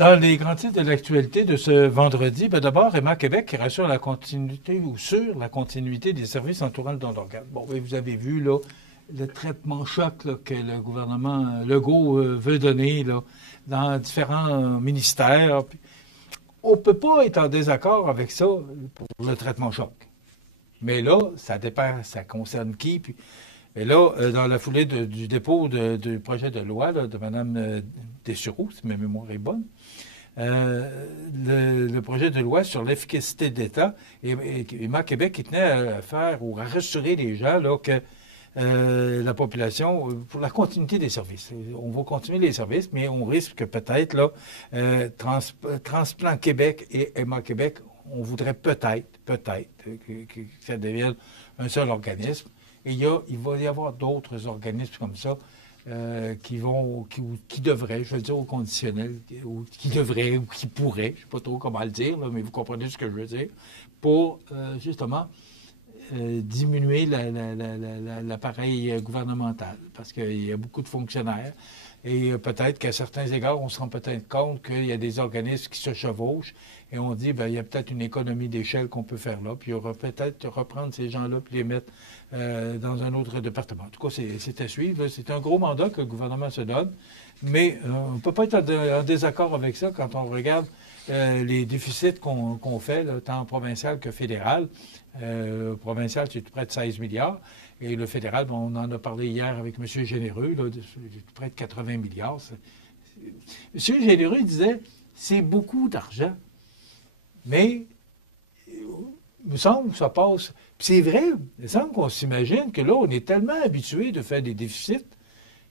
Dans les grands titres de l'actualité de ce vendredi, d'abord, Emma Québec qui rassure la continuité ou sur la continuité des services entourant le don d'organes. Bon, oui, vous avez vu là, le traitement choc là, que le gouvernement Legault veut donner là, dans différents ministères. Puis, on ne peut pas être en désaccord avec ça pour le traitement choc. Mais là, ça dépend, ça concerne qui. Puis, et là, dans la foulée du dépôt du projet de loi là, de Mme Dessureau, si ma mémoire est bonne, le projet de loi sur l'efficacité de l'État, et MA Québec qui tenait à faire ou à rassurer les gens là, que la population, pour la continuité des services. On va continuer les services, mais on risque que peut-être, là, Transplant Québec et Emma Québec, on voudrait peut-être que ça devienne un seul organisme. Et il va y avoir d'autres organismes comme ça qui devraient, je veux dire au conditionnel, ou qui devraient ou qui pourraient, je ne sais pas trop comment le dire, là, mais vous comprenez ce que je veux dire, pour justement diminuer l'appareil gouvernemental, parce qu'il y a beaucoup de fonctionnaires. Et peut-être qu'à certains égards, on se rend peut-être compte qu'il y a des organismes qui se chevauchent et on dit, il y a peut-être une économie d'échelle qu'on peut faire là, puis il y aura peut-être reprendre ces gens-là puis les mettre dans un autre département. En tout cas, c'est à suivre. C'est un gros mandat que le gouvernement se donne, mais on ne peut pas être en désaccord avec ça quand on regarde les déficits qu'on fait, là, tant provincial que fédéral. Provincial, c'est tout près de 16 milliards. Et le fédéral, on en a parlé hier avec M. Généreux, là, de près de 80 milliards. M. Généreux disait, c'est beaucoup d'argent, mais il me semble que ça passe. Puis c'est vrai, il me semble qu'on s'imagine que là, on est tellement habitué de faire des déficits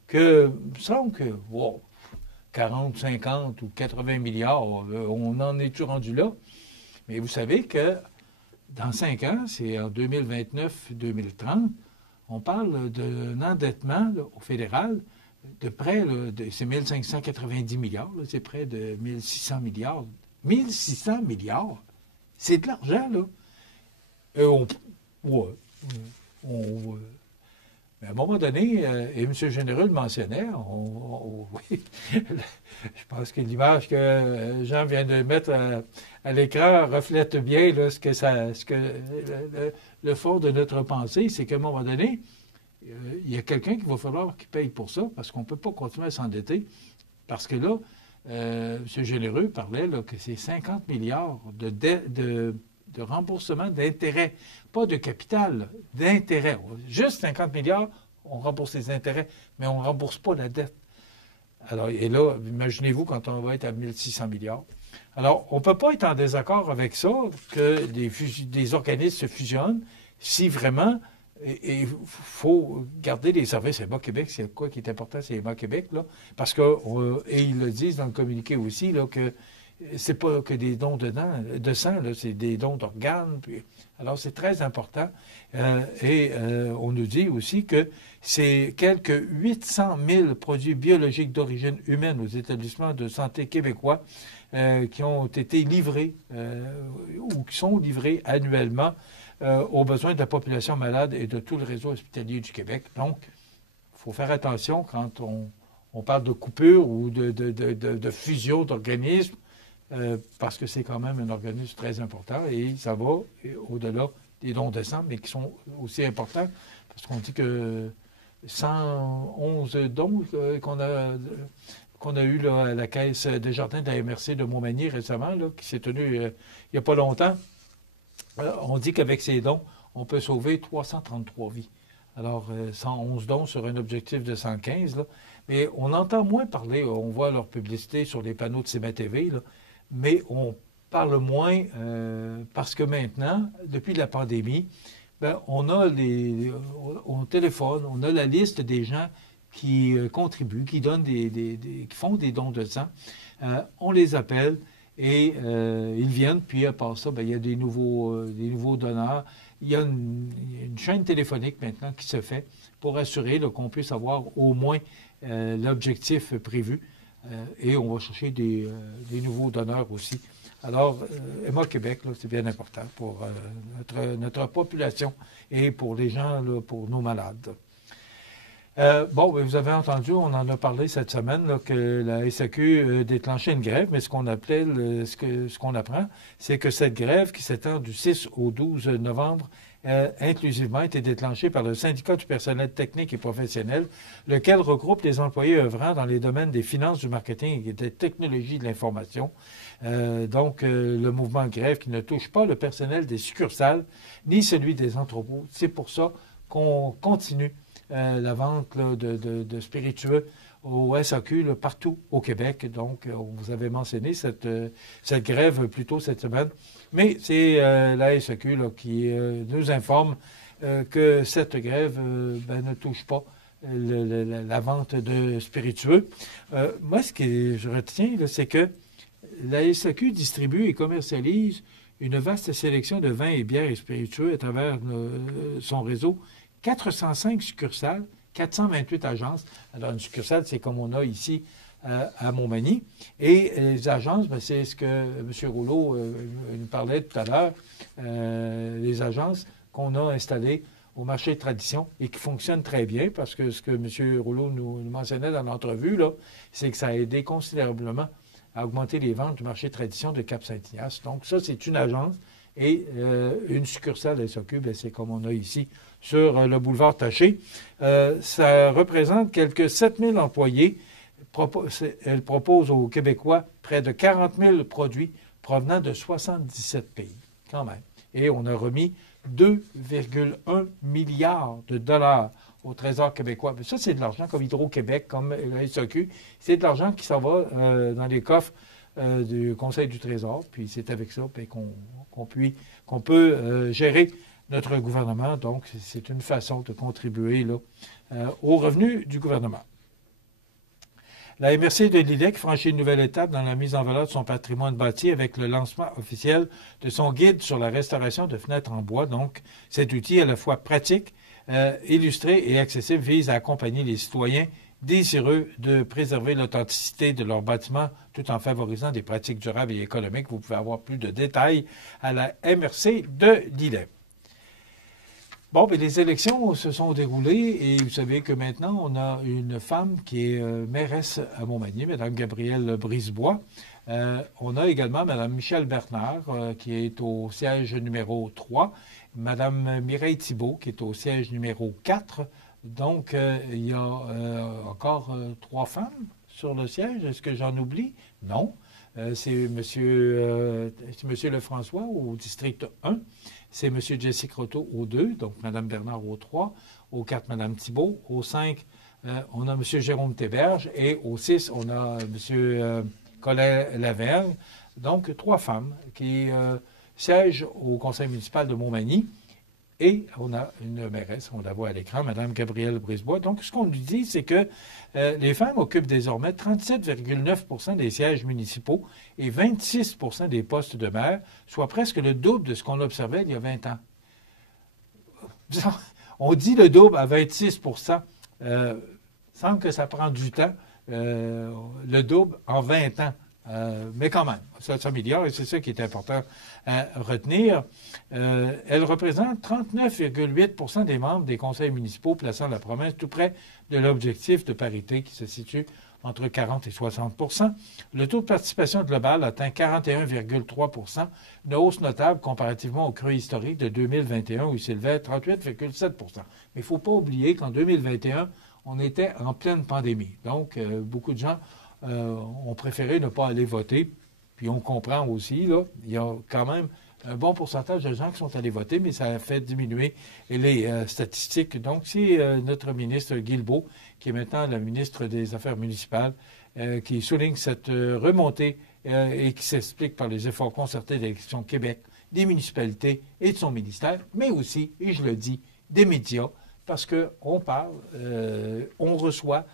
que il me semble que, wow, 40, 50 ou 80 milliards, on en est-tu rendu là? Mais vous savez que dans 5 ans, c'est en 2029-2030, on parle d'un endettement là, au fédéral de près, c'est 1590 milliards, là, c'est près de 1600 milliards. 1600 milliards, c'est de l'argent, là. Ouais, mais à un moment donné, et M. Généreux le mentionnait, oui, je pense que l'image que Jean vient de mettre à l'écran reflète bien là, le fond de notre pensée, c'est qu'à un moment donné, il y a quelqu'un qu'il va falloir qu'il paye pour ça, parce qu'on ne peut pas continuer à s'endetter. Parce que là, M. Généreux parlait là, que c'est 50 milliards de remboursement d'intérêts, pas de capital, d'intérêts. Juste 50 milliards, on rembourse les intérêts, mais on ne rembourse pas la dette. Alors, et là, imaginez-vous quand on va être à 1600 milliards. Alors, on ne peut pas être en désaccord avec ça, que des organismes se fusionnent, si vraiment, il faut garder les services. Emma Québec, c'est quoi qui est important, c'est Emma Québec, là, parce que, et ils le disent dans le communiqué aussi, là, que c'est pas que des dons de sang, là, c'est des dons d'organes. Alors, c'est très important. On nous dit aussi que c'est quelques 800 000 produits biologiques d'origine humaine aux établissements de santé québécois qui ont été livrés ou qui sont livrés annuellement aux besoins de la population malade et de tout le réseau hospitalier du Québec. Donc, il faut faire attention quand on parle de coupure ou de fusion d'organismes. Parce que c'est quand même un organisme très important et ça va au-delà des dons de sang, mais qui sont aussi importants, parce qu'on dit que 111 dons qu'on a eu là, à la caisse des jardins de la MRC de Montmagny récemment, là, qui s'est tenu il n'y a pas longtemps, on dit qu'avec ces dons, on peut sauver 333 vies. Alors, 111 dons sur un objectif de 115, là, mais on entend moins parler, on voit leur publicité sur les panneaux de CMA TV, là, mais on parle moins parce que maintenant, depuis la pandémie, on téléphone, on a la liste des gens qui contribuent, qui donnent qui font des dons de sang. On les appelle et ils viennent, puis à part ça, il y a des nouveaux donneurs. Il y a une chaîne téléphonique maintenant qui se fait pour assurer qu'on puisse avoir au moins l'objectif prévu. Et on va chercher des nouveaux donneurs aussi. Alors, Emma Québec, là, c'est bien important pour notre population et pour les gens, là, pour nos malades. Bon, vous avez entendu, on en a parlé cette semaine, là, que la SAQ déclenchait une grève, mais ce qu'on appelait, ce qu'on apprend, c'est que cette grève qui s'étend du 6 au 12 novembre, inclusivement, a été déclenchée par le syndicat du personnel technique et professionnel, lequel regroupe les employés œuvrant dans les domaines des finances, du marketing et des technologies de l'information. Donc, le mouvement de grève qui ne touche pas le personnel des succursales, ni celui des entrepôts. C'est pour ça qu'on continue la vente là, de spiritueux au SAQ là, partout au Québec. Donc, on vous avait mentionné cette grève plus tôt cette semaine. Mais c'est la SAQ là, qui nous informe que cette grève ne touche pas la vente de spiritueux. Moi, ce que je retiens, c'est que la SAQ distribue et commercialise une vaste sélection de vins et bières et spiritueux à travers son réseau. 405 succursales, 428 agences. Alors, une succursale, c'est comme on a ici à Montmagny. Et les agences, c'est ce que M. Rouleau nous parlait tout à l'heure, les agences qu'on a installées au marché de tradition et qui fonctionnent très bien parce que ce que M. Rouleau nous mentionnait dans l'entrevue, là, c'est que ça a aidé considérablement à augmenter les ventes du marché de tradition de Cap-Saint-Ignace. Donc, ça, c'est une agence et une succursale SAQ, c'est comme on a ici sur le boulevard Taché. Ça représente quelques 7000 employés. Elle propose aux Québécois près de 40 000 produits provenant de 77 pays, quand même. Et on a remis 2,1 milliards de dollars au Trésor québécois. Mais ça, c'est de l'argent comme Hydro-Québec, comme la SAQ. C'est de l'argent qui s'en va dans les coffres du Conseil du Trésor. Puis c'est avec ça qu'on peut gérer notre gouvernement. Donc, c'est une façon de contribuer là, aux revenus du gouvernement. La MRC de l'IDEC franchit une nouvelle étape dans la mise en valeur de son patrimoine bâti avec le lancement officiel de son guide sur la restauration de fenêtres en bois. Donc, cet outil à la fois pratique, illustré et accessible vise à accompagner les citoyens désireux de préserver l'authenticité de leur bâtiment tout en favorisant des pratiques durables et économiques. Vous pouvez avoir plus de détails à la MRC de l'IDEC. Bon, bien, les élections se sont déroulées et vous savez que maintenant, on a une femme qui est mairesse à Montmagny, Mme Gabrielle Brisebois. On a également Mme Michèle Bernard, qui est au siège numéro 3, Mme Mireille Thibault, qui est au siège numéro 4. Donc, il y a encore 3 femmes sur le siège. Est-ce que j'en oublie? Non. C'est M. Lefrançois au district 1. C'est M. Jesse Croteau au 2, donc Mme Bernard au 3. Au 4, Mme Thibault. Au 5, on a M. Jérôme Théberge. Et au 6, on a M. Colin Lavergne. Donc, 3 femmes qui siègent au conseil municipal de Montmagny. Et on a une mairesse, on la voit à l'écran, Mme Gabrielle Brisebois. Donc, ce qu'on lui dit, c'est que les femmes occupent désormais 37,9 des sièges municipaux et 26 des postes de maire, soit presque le double de ce qu'on observait il y a 20 ans. On dit le double à 26 semble que ça prend du temps, le double en 20 ans. Mais quand même, ça s'améliore et c'est ça qui est important à retenir. Elle représente 39,8 des membres des conseils municipaux, plaçant la province tout près de l'objectif de parité qui se situe entre 40 et 60 %. Le taux de participation globale atteint 41,3 %, une hausse notable comparativement au creux historique de 2021 où il s'élevait à 38,7 %. Mais il ne faut pas oublier qu'en 2021, on était en pleine pandémie. Donc, beaucoup de gens ont préféré ne pas aller voter. Puis on comprend aussi, là, il y a quand même un bon pourcentage de gens qui sont allés voter, mais ça a fait diminuer les statistiques. Donc, c'est notre ministre Guilbeault, qui est maintenant la ministre des Affaires municipales, qui souligne cette remontée et qui s'explique par les efforts concertés de l'Élection Québec, des municipalités et de son ministère, mais aussi, et je le dis, des médias, parce qu'on parle, on reçoit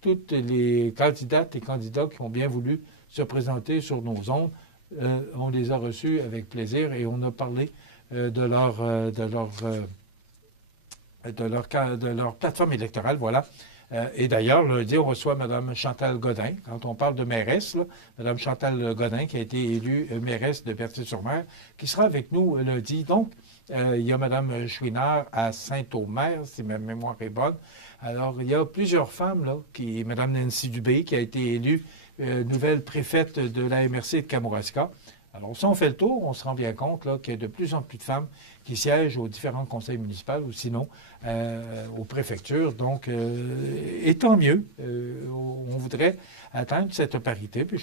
toutes les candidates et candidats qui ont bien voulu se présenter sur nos ondes. On les a reçus avec plaisir et on a parlé de leur plateforme électorale, voilà. Et d'ailleurs, lundi, on reçoit Mme Chantal Godin. Quand on parle de mairesse, là, Mme Chantal Godin, qui a été élue mairesse de Berthier-sur-Mer, qui sera avec nous lundi. Donc, Il y a Mme Chouinard à Saint-Omer, si ma mémoire est bonne. Alors, il y a plusieurs femmes, là, Mme Nancy Dubé, qui a été élue nouvelle préfète de la MRC de Kamouraska. Alors, si on fait le tour, on se rend bien compte qu'il y a de plus en plus de femmes qui siègent aux différents conseils municipaux ou sinon aux préfectures. Donc, et tant mieux. On voudrait atteindre cette parité. Puis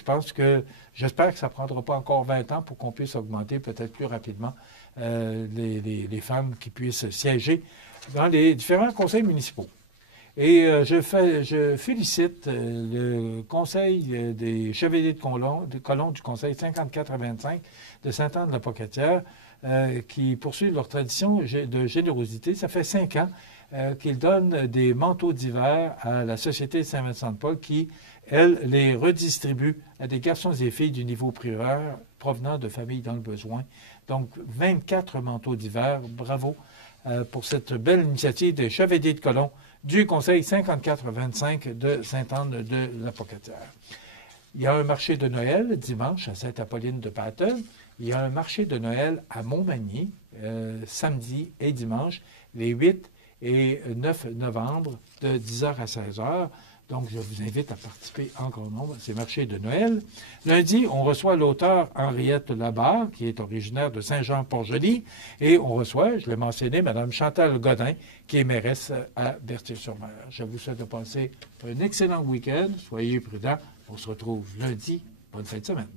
j'espère que ça ne prendra pas encore 20 ans pour qu'on puisse augmenter peut-être plus rapidement les femmes qui puissent siéger dans les différents conseils municipaux. Et je félicite le Conseil des Chevaliers de Colomb du Conseil 54-25 de Sainte-Anne-de-la-Pocatière qui poursuivent leur tradition de générosité. Ça fait 5 ans qu'ils donnent des manteaux d'hiver à la Société Saint-Vincent-de-Paul qui, elle, les redistribue à des garçons et filles du niveau primaire provenant de familles dans le besoin. Donc, 24 manteaux d'hiver. Bravo pour cette belle initiative des Chevaliers de Colomb du Conseil 54-25 de Sainte-Anne-de-la-Pocatière. Il y a un marché de Noël dimanche à Sainte-Apolline-de-Patel. Il y a un marché de Noël à Montmagny samedi et dimanche, les 8 et 9 novembre, de 10h à 16h. Donc, je vous invite à participer en grand nombre à ces marchés de Noël. Lundi, on reçoit l'auteur Henriette Labarre, qui est originaire de Saint-Jean-Port-Joli. Et on reçoit, je l'ai mentionné, Mme Chantal Godin, qui est mairesse à Berthier-sur-Mer. Je vous souhaite de passer un excellent week-end. Soyez prudents. On se retrouve lundi. Bonne fin de semaine.